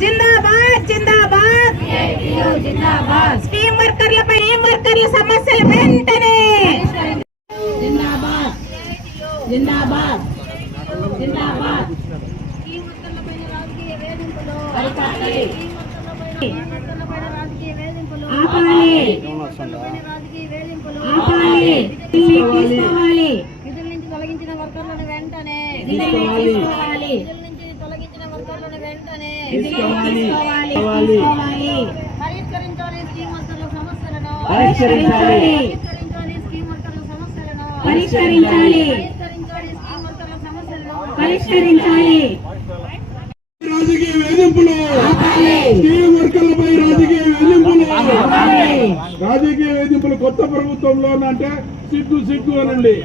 जिंदाबाद जिंदाबाद स्कीम वर्कर्ल समस्या జిందాబాద్. జిందాబాద్. అరికట్టాలి. ఆపాలి ఆపాలి తీసుకోవాలి. విధుల నుంచి తొలగించిన వర్కర్లను వెంటనే విధులు తీసుకోవాలి. విధుల నుంచి తొలగించిన వర్కర్లను వెంటనే తీసుకోవాలి. పరిష్కరించాలి స్కీమ్ వర్కర్ల సమస్యలను. పరిష్కరించాలి. పరిష్కరించాలి స్కీమ్ వర్కర్ల సమస్యలను. పరిష్కరించాలి. పరిష్కరించాలి. రాజకీయ వేధింపులు. ఆపాలి వర్కర్లపై రాజకీయ వేధింపులు. రాజకీయ వేధింపులు కొత్త ప్రభుత్వంలో అంటే సిగ్గు సిగ్గు అనండి.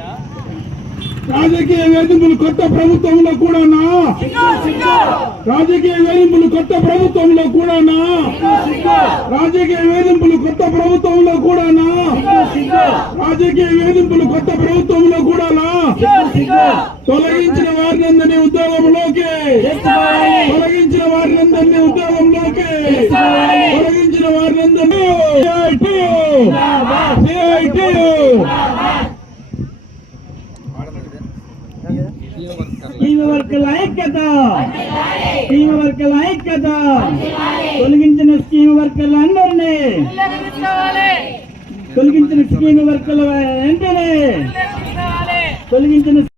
రాజకీయ వేధింపులు కొత్త ప్రభుత్వంలో కూడానా రాజకీయ వేధింపులు కొత్త ప్రభుత్వంలో కూడానా రాజకీయ వేధింపులు కొత్త ప్రభుత్వంలో కూడానా రాజకీయ వేధింపులు కొత్త ప్రభుత్వంలో తొలగించిన వారినందరినీ ఉద్యోగంలోకి. తొలగించిన వారినందరినీ ఉద్యోగంలోకి. తొలగించిన వారినందరినీ వర్కర్ల ఐక్యత. స్కీమ్ వర్కర్ల ఐక్యత. తొలగించిన స్కీమ్ వర్కర్ల అందరినీ తొలగించిన స్కీమ్ వర్కర్ల వెంటనే. తొలగించిన